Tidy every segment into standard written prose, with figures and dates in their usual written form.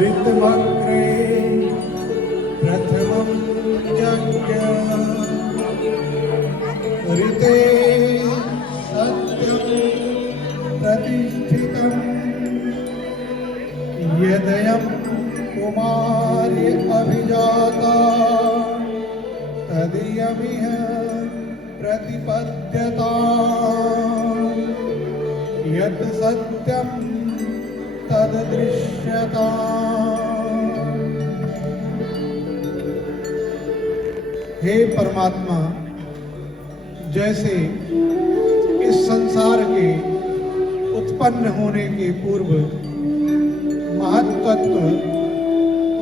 ऋतमग्रे प्रथमं यज्ञ ऋते सत्यं प्रतिष्ठितं यदयं कुमारी अभिजाता तदीयमिह प्रतिपद्यता यत् सत्यं तददृश्यता। हे परमात्मा, जैसे इस संसार के उत्पन्न होने के पूर्व महत्त्व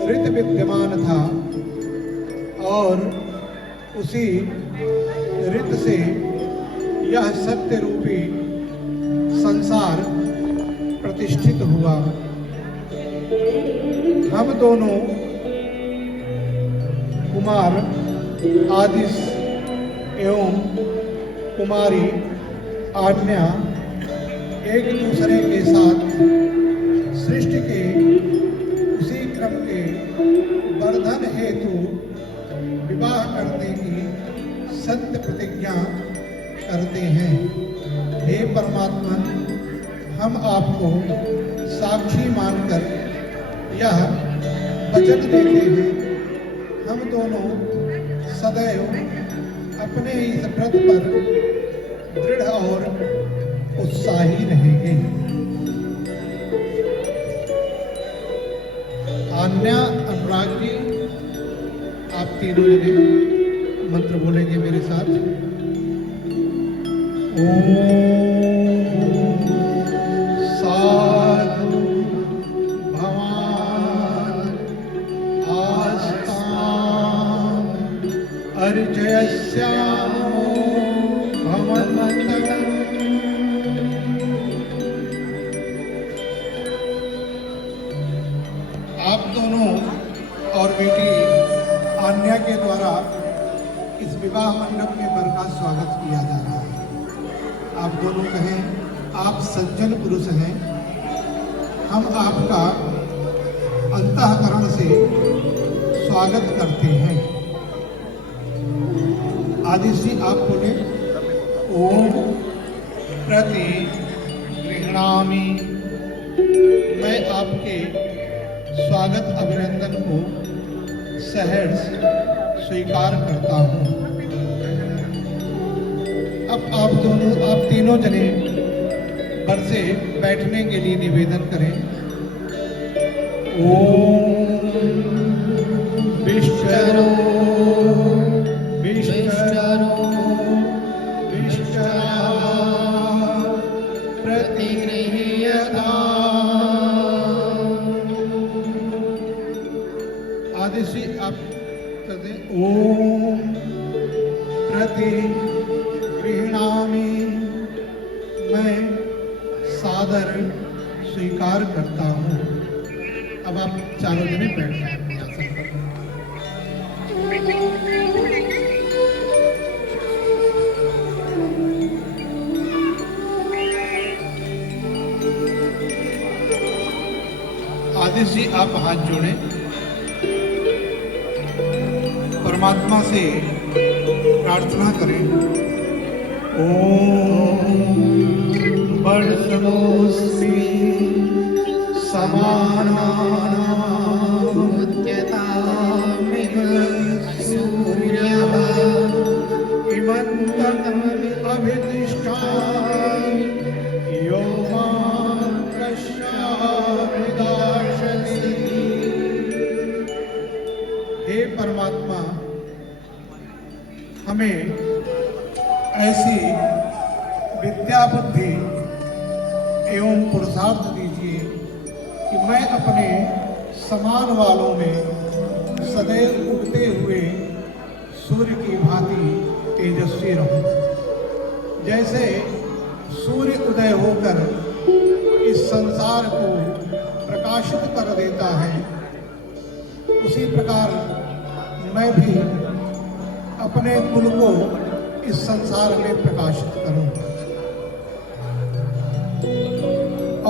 ऋत विद्यमान था और उसी ऋत से यह सत्य रूपी संसार प्रतिष्ठित हुआ। हम दोनों कुमार आदिश एवं कुमारी आज्ञा एक दूसरे के साथ सृष्टि के उसी क्रम के वर्धन हेतु विवाह करने की सत्य प्रतिज्ञा करते हैं। हे परमात्मा, हम आपको साक्षी मानकर यह वचन देते हैं, हम दोनों सदैव अपने इस व्रत पर दृढ़ और उत्साही रहेंगे। आज्ञा, अनुराग जी, आप तीनों जने मंत्र बोलेंगे मेरे साथ। ओम साधु भवान आस्तां अर्जयस्यामो भवन्तम्। आप दोनों और बेटी आन्या के द्वारा इस विवाह मंडप में वर का स्वागत किया जा रहा है। आप दोनों कहें, आप सज्जन पुरुष हैं, हम आपका अंतःकरण से स्वागत करते हैं। आदिश जी, आप बोले। ओम प्रति गृह्णामि, मैं आपके स्वागत अभिनंदन को सहर्ष स्वीकार करता हूँ। अब आप तीनों जने वर से बैठने के लिए निवेदन करें। ओम विष्णु प्रतिगृह्यता। आदेश आप कर दें। ओम प्रति गृह्णामि, मैं सादर स्वीकार करता हूँ। अब आप चारों जने बैठ जाएं। आदिश जी, आप हाथ जोड़ें, परमात्मा से प्रार्थना करें। ओम वर्षमोऽस्मि समानानामुच्यतामिह सूर्यः इमन्तम् अभितिष्ठामि यो मां कश्याभिदाशति। हे परमात्मा, हमें ऐसी विद्या बुद्धि एवं पुरुषार्थ दीजिए कि मैं अपने समान वालों में सदैव उगते हुए सूर्य की भांति तेजस्वी रहूं। जैसे सूर्य उदय होकर इस संसार को प्रकाशित कर देता है, उसी प्रकार मैं भी अपने कुल को इस संसार में प्रकाशित करूं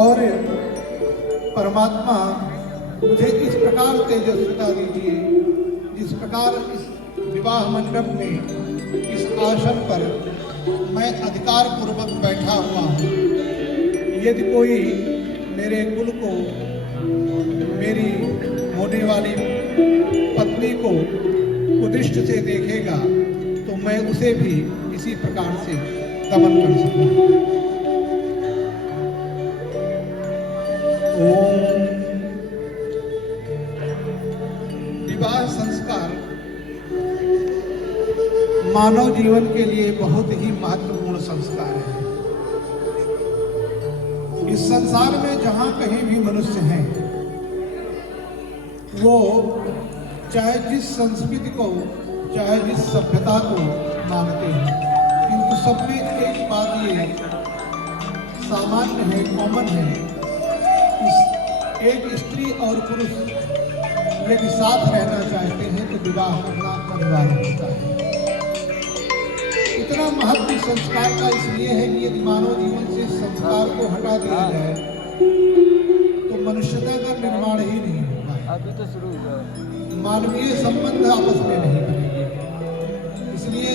और परमात्मा मुझे इस प्रकार तेजस्विता दीजिए जिस प्रकार इस विवाह मंडप में इस आसन पर मैं अधिकार पूर्वक बैठा हुआ हूँ। यदि कोई मेरे कुल को, मेरी होने वाली पत्नी को कुदृष्ट से देखेगा तो मैं उसे भी इसी प्रकार से दमन कर सकूँ। ओम। विवाह संस्कार मानव जीवन के लिए बहुत ही महत्वपूर्ण संस्कार है। इस संसार में जहाँ कहीं भी मनुष्य हैं, वो चाहे जिस संस्कृति को, चाहे जिस सभ्यता को मानते हैं, किंतु सब में एक बात ये सामान्य है, कॉमन है, एक स्त्री और पुरुष यदि साथ रहना चाहते हैं तो विवाह करना अनिवार्य होता है। इतना महत्व संस्कार का इसलिए है कि यदि मानव जीवन से संस्कार को हटा दिया जाए तो मनुष्यता का निर्माण ही नहीं होगा। अभी तो शुरू हुआ। मानवीय संबंध आपस में नहीं बनेंगे। इसलिए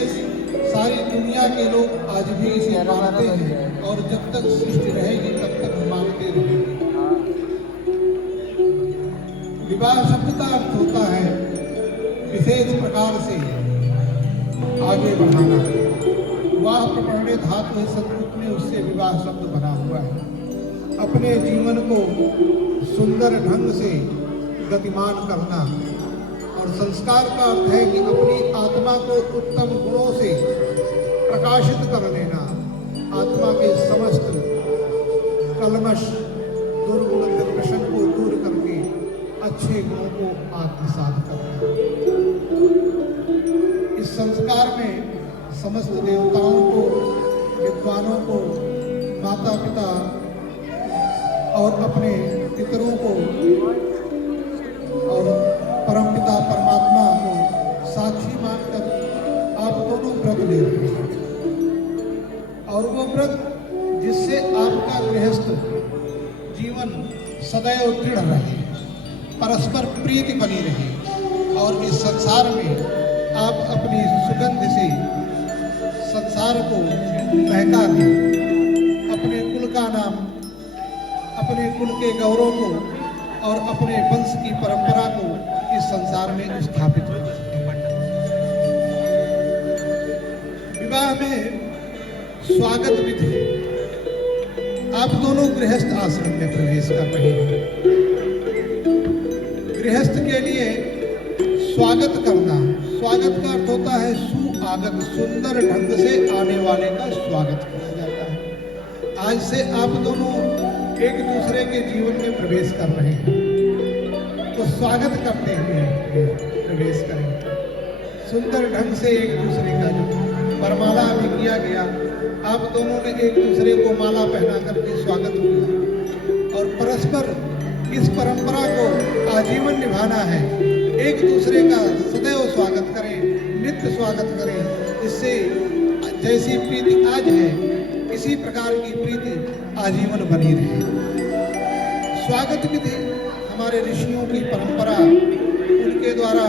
सारी दुनिया के लोग आज भी इसे मानते हैं और जब तक सृष्टि रहेगी तब तक मानते रहेंगे। विवाह शब्द का अर्थ होता है विशेष प्रकार से आगे बढ़ाना। विवाह प्रपण्य धातु है संस्कृत में, उससे विवाह शब्द बना हुआ है। अपने जीवन को सुंदर ढंग से गतिमान करना। और संस्कार का अर्थ है कि अपनी आत्मा को उत्तम गुणों से प्रकाशित कर देना। आत्मा के समस्त कलमश, दुर्गुण, दुर्दर्शन को दूर करके अच्छे गुणों को आत्मसात करना। इस संस्कार में समस्त देवताओं को, विद्वानों को, माता पिता और अपने पितरों को और परमपिता परमात्मा को साक्षी मानकर आप दोनों व्रत ले रहे हैं। और वो व्रत जिससे आपका गृहस्थ जीवन सदैव दृढ़ रहे, परस्पर प्रीति बनी रहे और इस संसार में आप अपनी सुगंध से संसार को महका दें, अपने कुल का नाम, अपने कुल के गौरव को और अपने वंश की परंपरा को इस संसार में स्थापित कर सकें। विवाह में स्वागत विधि। आप दोनों गृहस्थ आश्रम में प्रवेश कर रहे हैं। गृहस्थ के लिए स्वागत करना, स्वागत का अर्थ होता है सुआगत, सुंदर ढंग से आने वाले का स्वागत किया जाता है। आज से आप दोनों एक दूसरे के जीवन में प्रवेश कर रहे हैं तो स्वागत करते हुए प्रवेश करेंगे। सुंदर ढंग से एक दूसरे का जो वरमाला अभी किया गया, आप दोनों ने एक दूसरे को माला पहना करके स्वागत किया और परस्पर इस परंपरा को आजीवन निभाना है। एक दूसरे का सदैव स्वागत करें, नित्य स्वागत करें। इससे जैसी प्रीति आज है इसी प्रकार की प्रीति आजीवन बनी रहे। स्वागत विधि हमारे ऋषियों की परंपरा, उनके द्वारा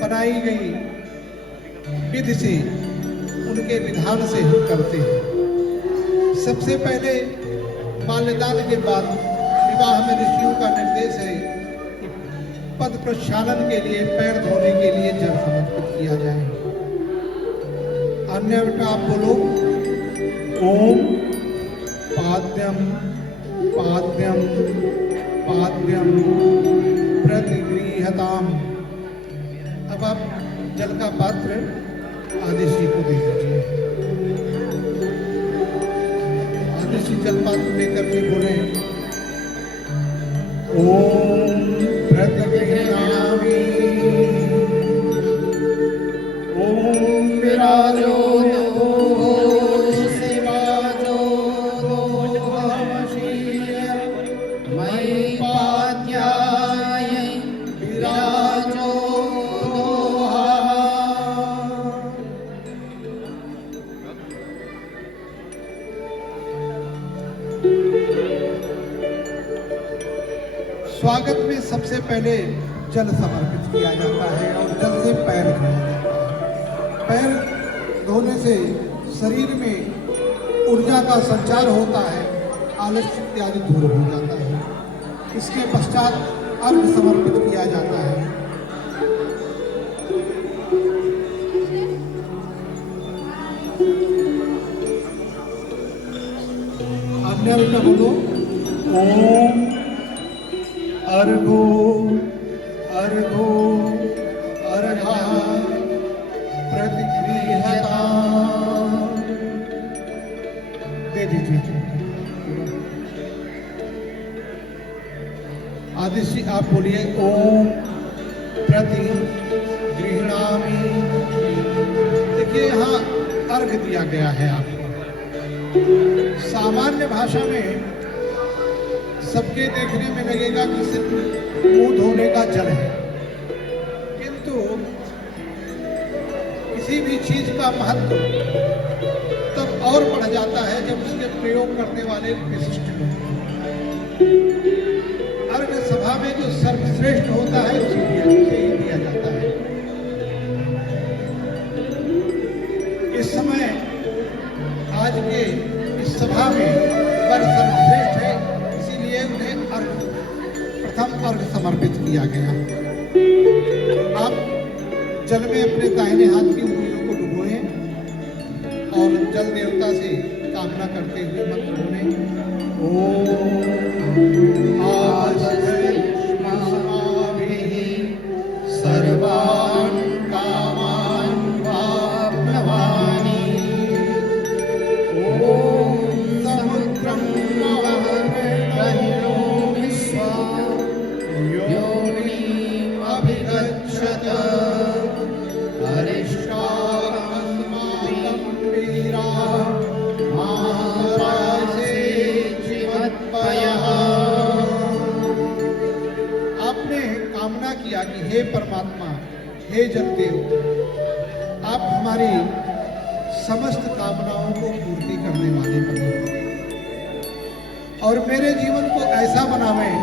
बनाई गई विधि से, उनके विधान से हम करते हैं। सबसे पहले माल्यदान के बाद विवाह में ऋषियों का निर्देश है कि पद प्रक्षालन के लिए, पैर धोने के लिए जल समर्पित किया जाए। अन्य बेटा आप बोलो, ओम पाद्यम पाद्यम पाद्यम प्रतिगृहताम। अब आप जल का पात्र आदिशि को दे दीजिए। आदिशि जल पात्र लेकर के बोले, ओम प्रतिगृह्णामि, ओम विराजो स्वागत में सबसे पहले जल समर्पित किया जाता है और जल से पैर धोया जाता है। पैर धोने से शरीर में ऊर्जा का संचार होता है, आलस्य इत्यादि दूर हो जाता है। इसके पश्चात अर्घ समर्पित किया जाता है। अन्य बोलो ओम अर्घो अर्घो अर्घा प्रतिगृहता। दे दीजिए आदिश्य आप बोलिए ओम प्रति गृहणामि। देखिए यहाँ अर्घ दिया गया है आपको। सामान्य भाषा में सबके देखने में लगेगा कि सिर्फ मुंह धोने का जल है, किंतु किसी भी चीज का महत्व तब और बढ़ जाता है जब उसके प्रयोग करने वाले विशिष्ट लोग। अर्घ सभा में जो सर्वश्रेष्ठ होता है उसे ही दिया जाता है। इस समय आज के इस सभा में पर सर्वश्रेष्ठ है, इसीलिए उन्हें प्रथम अर्घ समर्पित किया गया। आप जल में अपने दाहिने हाथ की उंगलियों को डुबोएं और जल देवता से कामना करते हुए मंत्र बोलें ओम सर्वान् कामान् वाप्नवानि। ओम समुद्रं वहनोमि स्वां योनिम् अभिगच्छत अरिष्टामस्माकं वीरा महाराजे जीवत्पयः। आपने कामना किया कि हे परमात्मा, हे जलदेव, आप हमारी समस्त कामनाओं को पूर्ति करने वाले बने और मेरे जीवन को ऐसा बनावें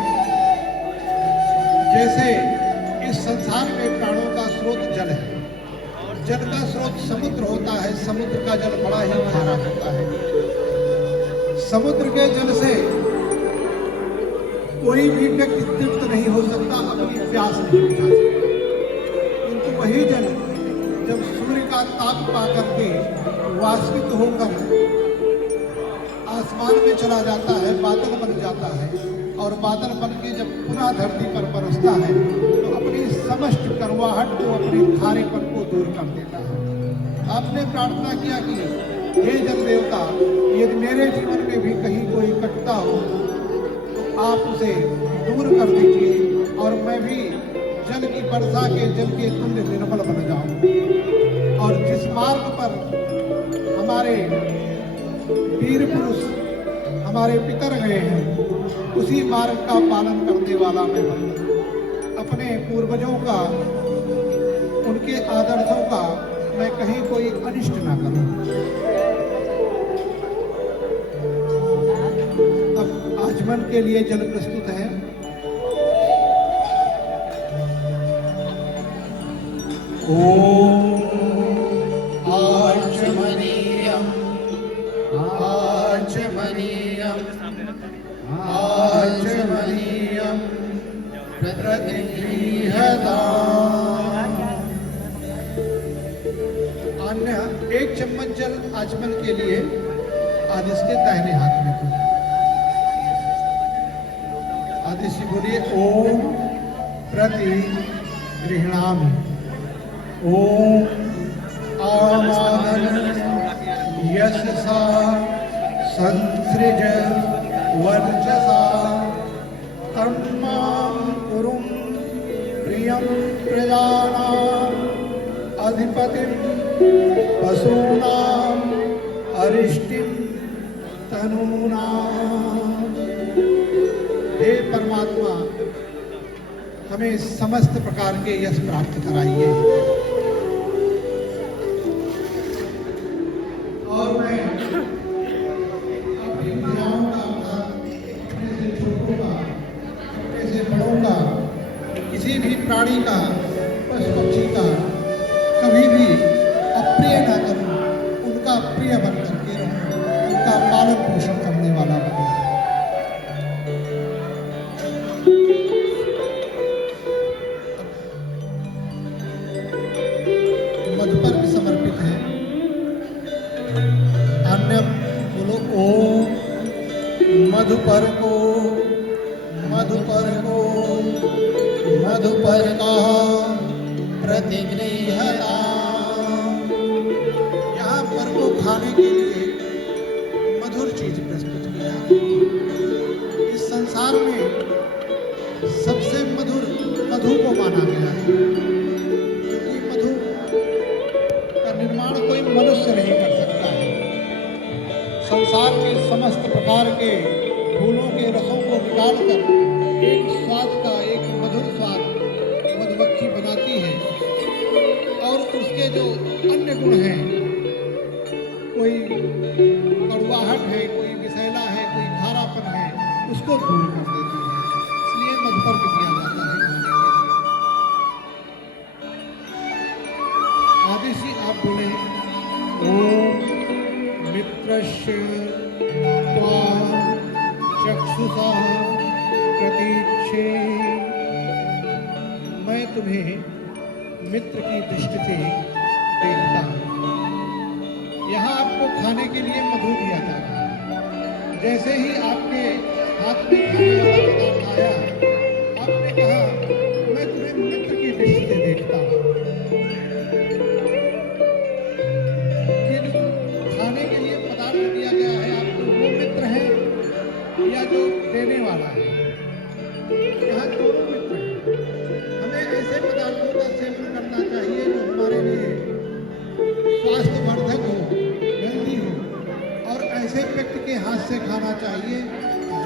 जैसे इस संसार में प्राणों का स्रोत जल है। जल का स्रोत समुद्र होता है, समुद्र का जल बड़ा ही खारा होता है। समुद्र के जल से कोई भी व्यक्ति तृप्त नहीं हो सकता, अपनी प्यास नहीं बुझा सकता, किंतु वही जल जब सूर्य का ताप पा करके वाष्पित होकर आसमान में चला जाता है, बादल बन जाता है और बादल बन के जब पुनः धरती पर बरसता है तो अपनी समस्त करवाहट को, अपने खारेपन को दूर कर देता है। आपने प्रार्थना किया कि हे जल देवता, यदि मेरे जीवन में भी कहीं कोई कटुता हो तो आप उसे दूर कर दीजिए और मैं भी जल की वर्षा के जल के तुल्य निर्मल बन जाऊं और जिस मार्ग पर हमारे वीर पुरुष, हमारे पितर गए हैं, उसी मार्ग का पालन करने वाला मैं बनूं। अपने पूर्वजों का, उनके आदर्शों का मैं कहीं कोई अनिष्ट ना करूं। अब आचमन के लिए जल प्रस्तुत है। ओम आचमनीयम आचमनीयम आचमनीयम प्रतिगृहता। अन्य एक चम्मच जल आचमन के लिए आदिश के दाहिने हाथ में दो। आदिश बोलिए ओम प्रतिगृहणामि। ओम आमादन यशसा संसृज वर्चसा तन्मां कुरुं प्रियं प्रजानाम् अधिपतिं पशूनाम् अरिष्टिं तनूनाम्। हे परमात्मा, हमें समस्त प्रकार के यश प्राप्त कराइए। और मैं अपनी क्रियाओं का अपने से छोटों का, अपने से बड़ों प्राणी का, पशु पक्षी का कभी भी अप्रिय ना करूं, उनका प्रिय बन करके रहूं, उनका पालन पोषण करने वाला बनूं। मधु पर भी समर्पित है। अन्य बोलो ओम मधुपर को, मधुपर को, मधुपर का प्रतिगृहता। यहाँ पर को खाने के लिए मधुर चीज प्रस्तुत की जाती है। इस संसार में सबसे मधुर मधु को माना गया है, क्योंकि मधु का निर्माण कोई मनुष्य नहीं कर सकता है। संसार के समस्त प्रकार के फूलों के रसों को निकालकर एक स्वाद का, एक मधुर स्वाद मधुमक्खी बनाती है, और उसके जो अन्य गुण हैं, कोई कड़वाहट है, कोई विषैला है, कोई खारापन है, उसको दूर कर देती है। इसलिए मधुपर्क दिया जाता है खाने के लिए। आदि से आप बोले ओम मित्रस्य त्वा चक्षुषा प्रतीक्षे। मैं तुम्हें मित्र की दृष्टि से देखता हूं। यहाँ आपको खाने के लिए मधु दिया जाता है। जैसे ही आपके हाथ में खाने वाला पदार्थ आया, आपने कहा मैं तुम्हें मित्र की दृष्टि से देखता हूँ। ये जो खाने के लिए पदार्थ दिया गया है आपको, वो मित्र है या जो देने वाला है? यहाँ दोनों मित्र हैं। हमें ऐसे पदार्थों का सेवन करना चाहिए जो हमारे लिए स्वास्थ्यवर्धक हो, हेल्दी हो, और ऐसे व्यक्ति के हाथ से खाना चाहिए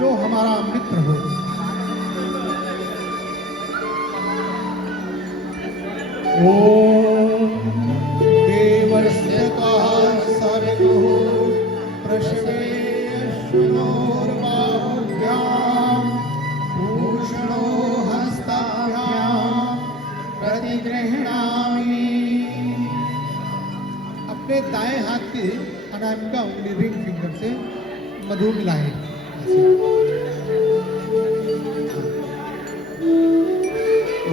जो हमारा मित्र हो। ओम देवस्य सवितुः प्रश्वेश्वनोर्बाहुभ्यां भूषणो हस्ताभ्यां प्रतिगृह्णामि। अपने दाएं हाथ की अनामिका उंगली, रिंग फिंगर से मधु मिलाएं।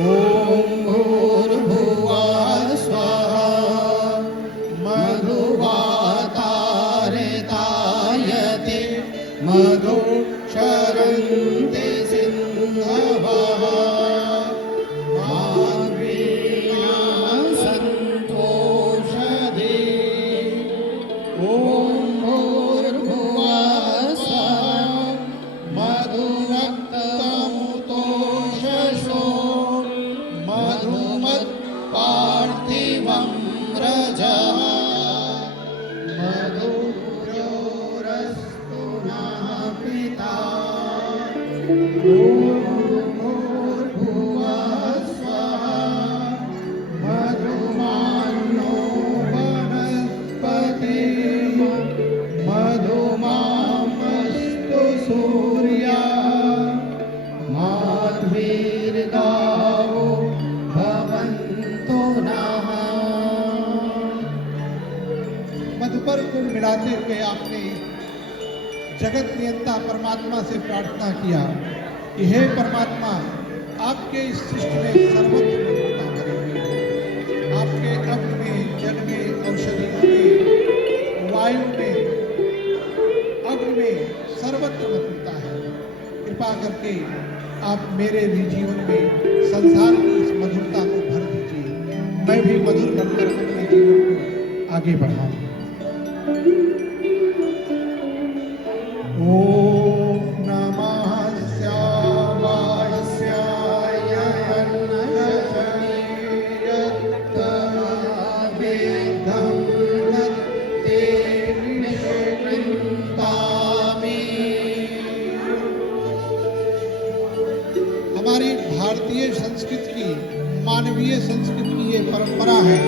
ओम भूर्भुवः स्वः मधुवातारतायते मधु क्षरन्ते सिन्धवः माध्वीयां सन्तोषधे। ओम भूर्भुवः स्वः मधुरक्तमुतोषसो मधुमत्पार्थिवं रजः मधुभ्योरस्तु नः पिता। भूर्भुवः स्वः मधुमान्यो वनस्पतिः मधुमामस्तु सूर्यः माध्वीर्गावो भवन्तु नः। मधुपर को मिलाते हुए आपने जगत नियंता परमात्मा से प्रार्थना किया कि हे परमात्मा, आपके इस सृष्टि में सर्वत्र मधुरता भरी हुई है। आपके अग्नि में, जल में, औषधियों में, वायु में, अग्नि में सर्वत्र मधुरता है। कृपा करके आप मेरे भी जीवन में संसार की इस मधुरता को भर दीजिए। मैं भी मधुर बनकर अपने जीवन को आगे बढ़ाऊं। ओम नमः श्यावास्याय अन्नशरीरत्तवेदं तत्ते निष्कृन्तामि। हमारी भारतीय संस्कृति की, मानवीय संस्कृति की ये परंपरा है।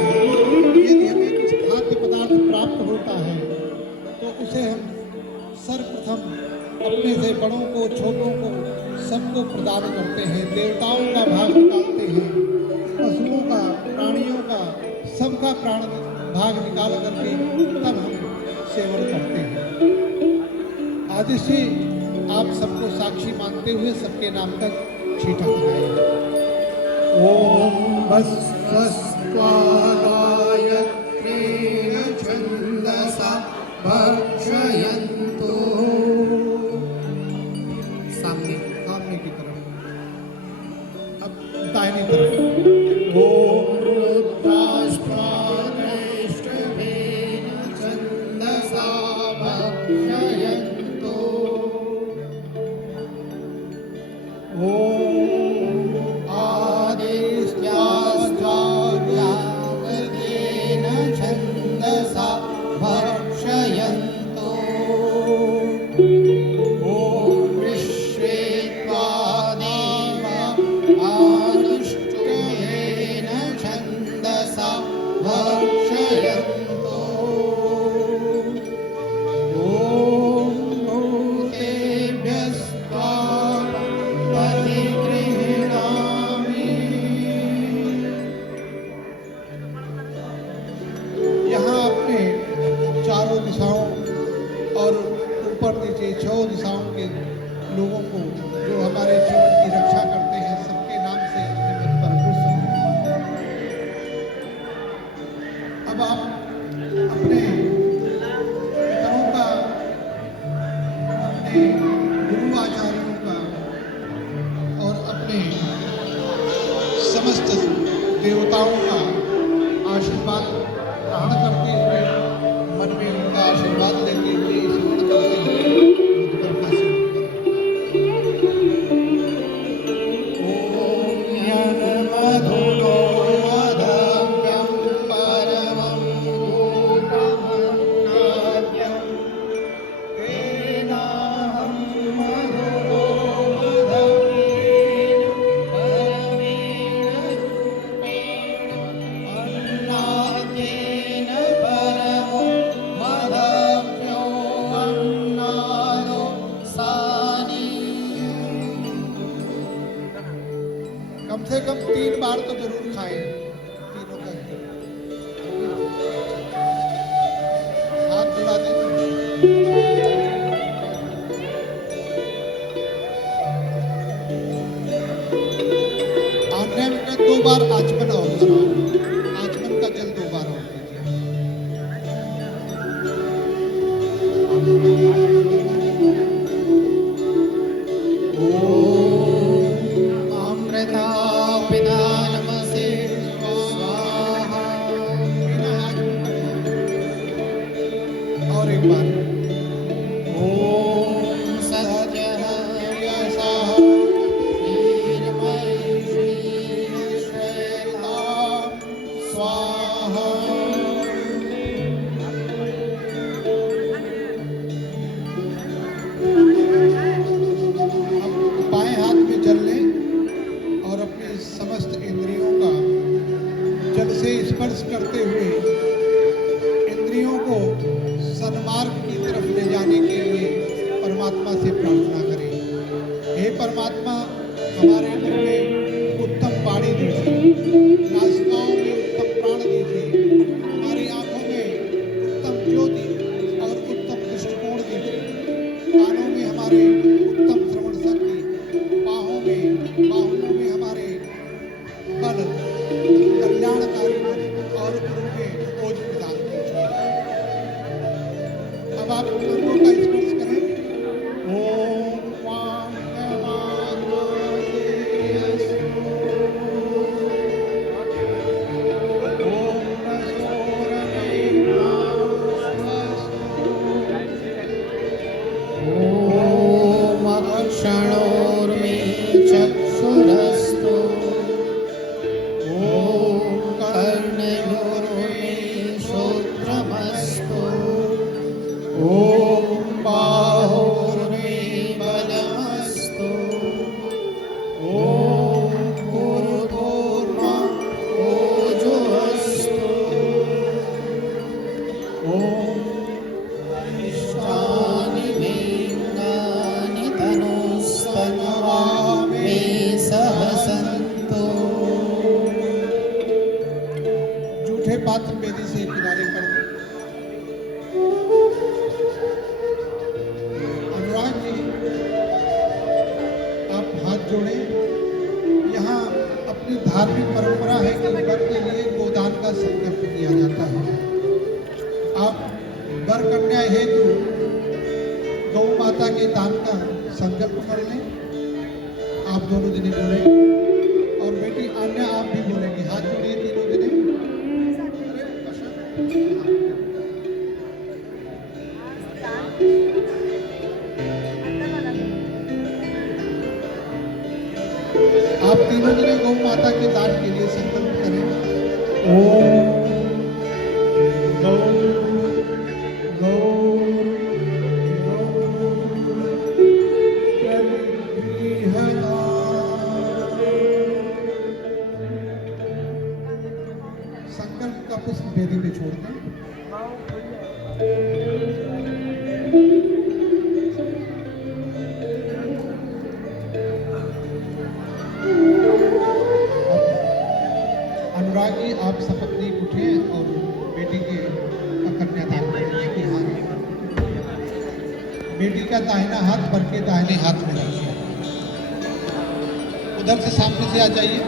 यदि हमें कुछ खाद्य पदार्थ प्राप्त होता है तो उसे हम सर्वप्रथम अपने से बड़ों को, छोटों को सबको प्रदान करते हैं, देवताओं का भाग निकालते हैं, पशुओं का, प्राणियों का, सबका प्राण भाग निकाल करके तब हम सेवन करते हैं। आदि से आप सबको साक्षी मानते हुए सबके नाम का छींटा लगाएं। ओम भस्वस्त्वा गायत्रीण छन्दसा भक्षयन्तु। सामने की तरफ, अब दाहिनी तरफ। ओम रुद्राष्ट्वा नैष्ठवेन छन्दसा भक्षयन्तु। ओम आदित्यास्त्वा जागतेन छन्दसा भक्षयन्तु। चारों दिशाओं और ऊपर नीचे छह दिशाओं के लोगों को जो हमारे जीवन की रक्षा करते हैं, सबके नाम से अपने मन पर गुस्सा। अब आप अपने पितरों का, अपने गुरु आचार्यों का और अपने समस्त देवताओं का आशीर्वाद ग्रहण करते हुए, मन में उनका आशीर्वाद लेते हुए स्मरण करते हुए मुझ पर ओम यन मधुरो अधम्यं परमं गोपमन्नाद्यं तेनाहं मधुरो अधमेन परमेण रूपेण अन्नाद्येन कम से कम 3 बार तो जरूर खाएं। तीनों का हाथ जुड़ा दें। आने में 2 बार आचमन और कराओ। आचमन का जल 2 बार और और एक बार। ओम सत्यः यशः नीलमय श्वेता स्वाहा। अब बाएं हाथ में जल लें और अपने समस्त इंद्रियों का जल से स्पर्श करते हुए इंद्रियों को सन्मार्ग की तरफ ले जाने के लिए परमात्मा से प्रार्थना करें। हे परमात्मा, हमारे मन में उत्तम वाणी दीजिए, नासिकाओं में उत्तम प्राण दीजिए, हमारी आंखों में उत्तम ज्योति और उत्तम दृष्टिकोण दीजिए, कानों में हमारे उत्तम श्रवण शक्ति, बाहुओं में हमारे बल, कल्याणकारी बल और गुरु में ओज प्रदान कीजिए। अब आप अंगों का स्पर्श करें। ओम वाम ओम अक्षणोर्मे चक्षुर जोड़े। यहाँ अपनी धार्मिक परंपरा है कि वर के लिए गोदान का संकल्प किया जाता है। आप वर कन्या हेतु गौ माता के दान का संकल्प कर लें। आप दोनों जने बोले और बेटी अन्य आप भी बोलेंगे। हाथ जोड़िए तीनों जने। आप तीनों जने गौ माता के दान के लिए संकल्प करें। ओम गौ गौ संकल्प का पुष्प वेदी पे छोड़ दें। अनुरागी आप सपत्नी उठे और बेटी के कन्यादान करने की हाथ, बेटी का दाहिना हाथ वर के दाहिने हाथ में रखिए। उधर से सामने से आ जाइए।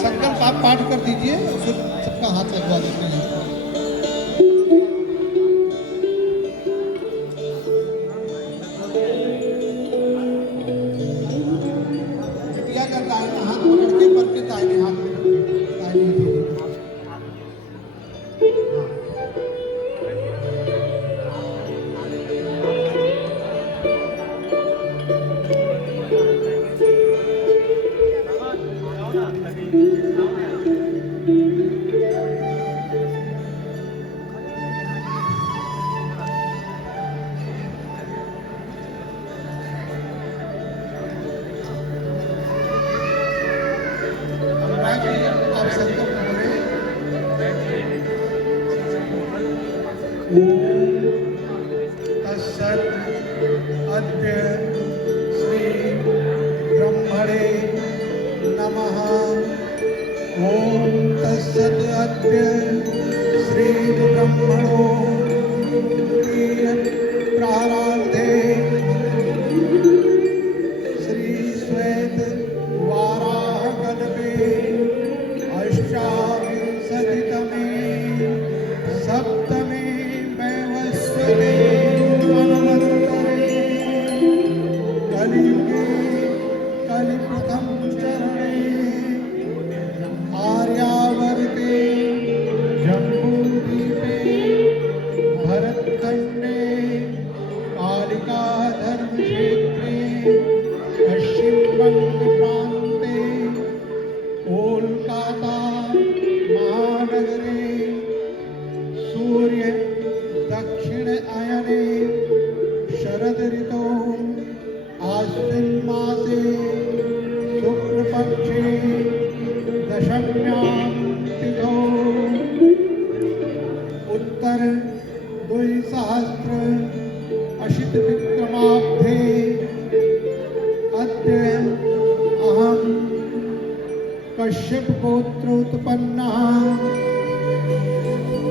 संकल्प आप पाठ कर दीजिए, फिर सबका हाथ लगवा देते हैं। बिटिया का दाहिना हाथ पकड़ के वर के दाहिने हाथ में रखिए। दाहिने हाथ में। आप संकल्प बोले। ओम तत्सत् अद्य श्री ब्रह्मणे नमः। ओम तत्सत् अद्य श्री ब्रह्मणो प्रारार्धे श्री श्वेत वाराह कल्पे अष्टाविंशतितमे सप्तमे वैवस्वते मनवन्तरे कलियुगे कलिप्रथम चरणे आर्यावर्ते जम्बूद्वीपे भरतखण्डे कालिका धर्मक्षेत्रे पश्चिमबंग प्रान्ते कोलकाता महानगरे सूर्य दक्षिण अयने शरद ऋतौ आश्विन मासे शुक्लपक्षे दशम्यां तिथौ उत्तर 2080 विक्रमाब्धे अद्य अहम कश्यप गोत्र उत्पन्ना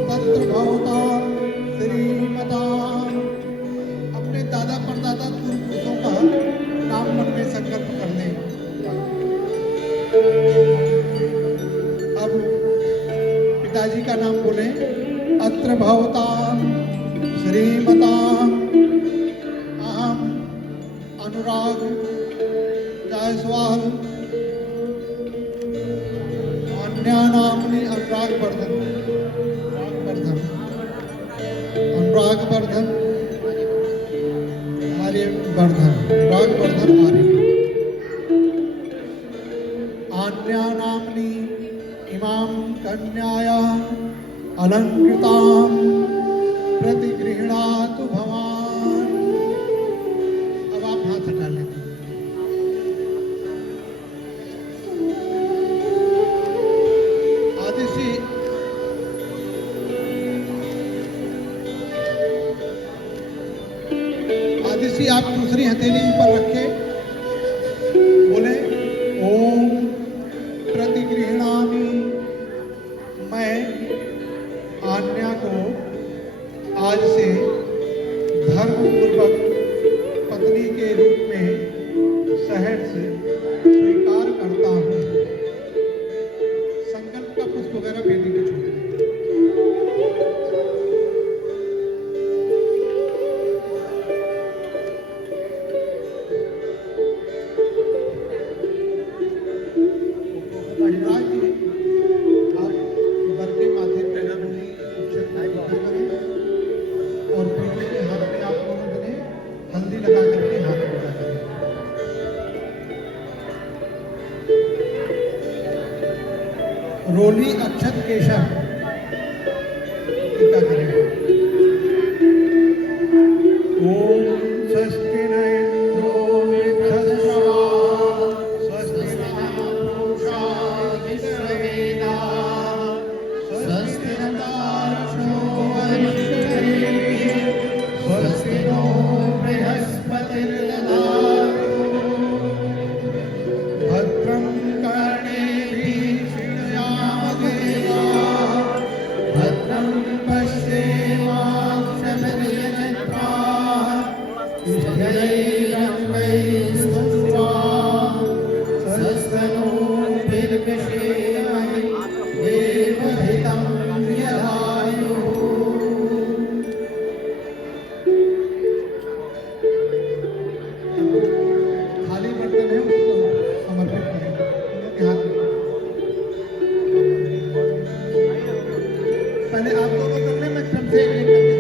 तत्र भवतां श्रीमतां। अपने दादा परदादा पूर्व पुरुषों का नाम मन में संकल्प कर लें। अब पिताजी का नाम बोले। अत्र भवतां श्रीमतां अहम अनुराग जायसवाल अन्यानाम्नि अनुरागवर्धन अनुरागवर्धन आर्यवर्धन अनुरागवर्धन आर्य अन्यानाम्नि इमां कन्याया अलंकृतां प्रतिगृह्णातु भवान्। अब आप हाथ हटा लेते हैं। आदिशि आप दूसरी हथेली ऊपर रखे, बोले ओम प्रतिगृह्णामि। मैं आन्या को आज से धर्मपूर्वक पत्नी के रूप अंतःकरण से स्वीकार करता हूँ। संकल्प का पुष्प वगैरह बेटी के छोड़ देंगे। पंडित जी, आप वर के माथे पे अक्षत करें और बेटी के हाथ में आप लोगों ने हल्दी लगा करके हाथ पूजा करें। रोली अक्षत केशर टीका करें। ओम स्वस्ति न इंद्रो वृद्धश्रवा स्वस्ति नः पूषा विश्ववेदाः स्वस्ति नस्तार्क्ष्यो अरिष्टनेमिः स्वस्ति नो बृहस्पतिर्दधातु भद्रं कर्णेभिः शृणुयामदेवाः भद्रं पश्येमाक्षभिर्यजत्राः स्थिरैरङ्गैस्तुष्ट्वा स्वस्तनूभिर्विषेमहि देवहितं यदायुः। खाली बर्तन है उसको समर्पित करें दोनों के हाथ में। पहले आप दोनों करने में क्रम से एक करके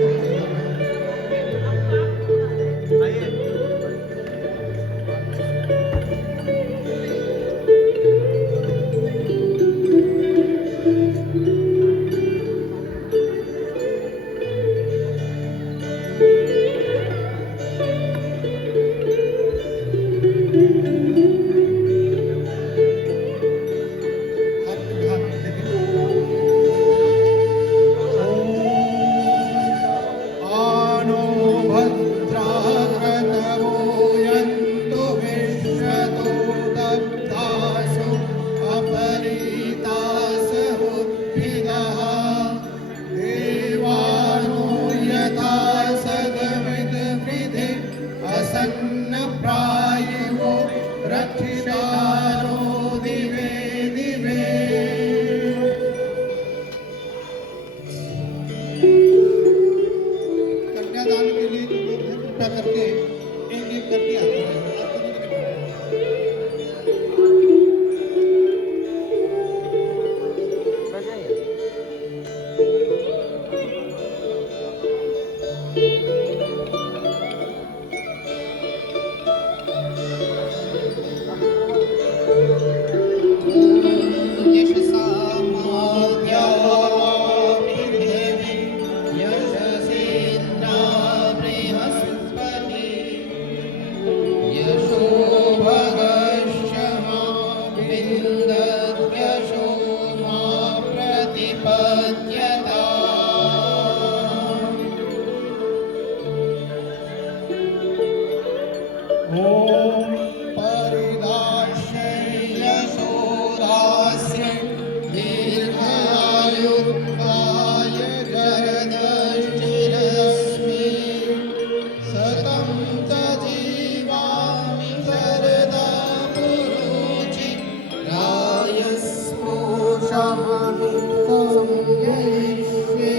कन्यादान के लिए जो लोग हैं कृपया करके एक एक करके आते हैं। ओम परिदास्य यशोदास्य दीर्घायुत्वाय जरदश्चिरस्मि सतं च जीवामि शरदापुरुचि रायस्पोषामि संययिष्ये।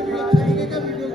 वीडियो अच्छा लगेगा वीडियो